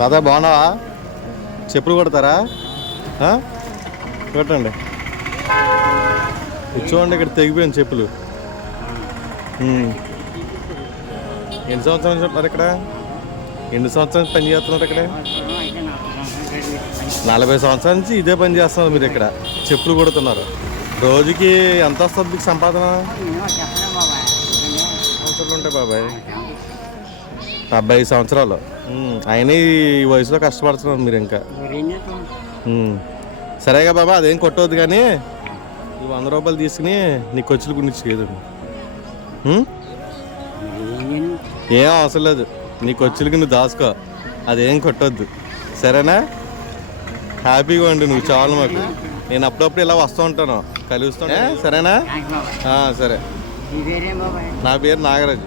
తాతయ్య బాగున్నావా? చెప్పులు కొడతారా? కొట్టండి. చూడండి ఇక్కడ తెగిపోయింది చెప్పులు. ఎన్ని సంవత్సరాల నుంచి ఉంటున్నారు ఇక్కడ? ఎన్ని సంవత్సరాల నుంచి పని చేస్తున్నారు ఇక్కడ? 40 సంవత్సరాల నుంచి ఇదే పని చేస్తున్నారు మీరు ఇక్కడ. చెప్పులు కొడుతున్నారు. రోజుకి ఎంత వస్తుంది మీకు సంపాదన? సంవత్సరాలు ఉంటాయి బాబాయ్. 75 సంవత్సరాలు. అయినా ఈ వయసులో కష్టపడుతున్నారు మీరు ఇంకా. సరేగా బాబా, అదేం కొట్టవద్దు కానీ ఈ 100 రూపాయలు తీసుకుని నీ ఖర్చుల గురించి చేయదు. ఏం అవసరం లేదు, నీ ఖర్చులకి నువ్వు దాచుకో, అదేం కొట్టొద్దు. సరేనా? హ్యాపీగా ఉండి నువ్వు చాలు మాకు. నేను అప్పుడప్పుడు ఇలా వస్తూ ఉంటాను, కలుస్తాను. సరేనా? సరే. నా పేరు నాగరాజు.